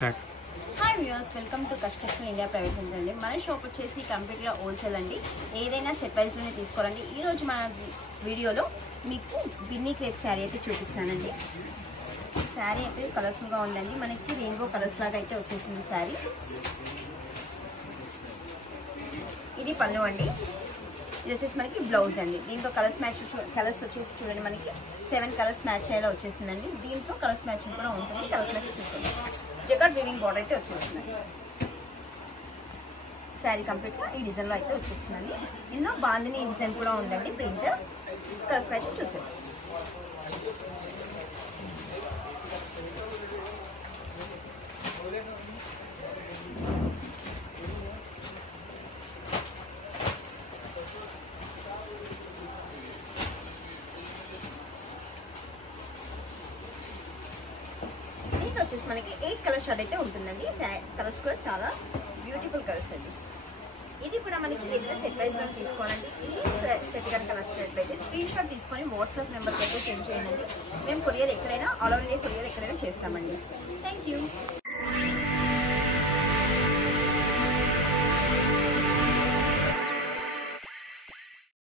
Hi viewers, welcome to customer India private limited అండి. మన shop వచ్చేసి కంప్లీట్గా హోల్సేల్ అండి. ఏదైనా సెట్ ప్రైస్లోనే తీసుకోవాలండి. ఈరోజు మన వీడియోలో మీకు బిన్నీ క్రేప్ శారీ అయితే చూపిస్తానండి. శారీ అయితే కలర్ఫుల్గా ఉందండి. మనకి రెయిన్బో కలర్స్ లాగా అయితే వచ్చేసింది శారీ. ఇది పళ్ళు అండి. ఇది వచ్చేసి మనకి బ్లౌజ్ అండి. దీంట్లో కలర్స్ వచ్చేసి చూడండి, మనకి 7 కలర్స్ మ్యాచ్ అయ్యేలా వచ్చేసిందండి. దీంట్లో కలర్స్ మ్యాచింగ్ కూడా ఉంటుంది. కలర్స్ మ్యాచ్ చూస్తుంది. జకార్డ్ వీవింగ్ బార్డర్ అయితే వచ్చేస్తుంది. శారీ కంప్లీట్గా ఈ డిజైన్లో అయితే వచ్చేస్తుందండి. ఇందులో బాందిని డిజైన్ కూడా ఉందండి. ప్రింట్ కలర్స్ మ్యాచింగ్ చూసేది. దీంట్లో వచ్చేసి మనకి 8 కలర్ షార్ట్ అయితే ఉంటుందండి. కలర్స్ కూడా చాలా బ్యూటిఫుల్ కలర్స్ అండి. ఇది కూడా మనకి ఏదైనా సెట్ వైజ్లో తీసుకోవాలండి. ఈ సెట్ కనుక నచ్చినట్లయితే స్క్రీన్ షాట్ తీసుకొని వాట్సాప్ నెంబర్కి అయితే సెండ్ చేయండి. మేము కొరియర్ ఎక్కడైనా ఆల్ ఓవర్ ఇండియా కొరియర్ ఎక్కడైనా చేస్తామండి. Thank you.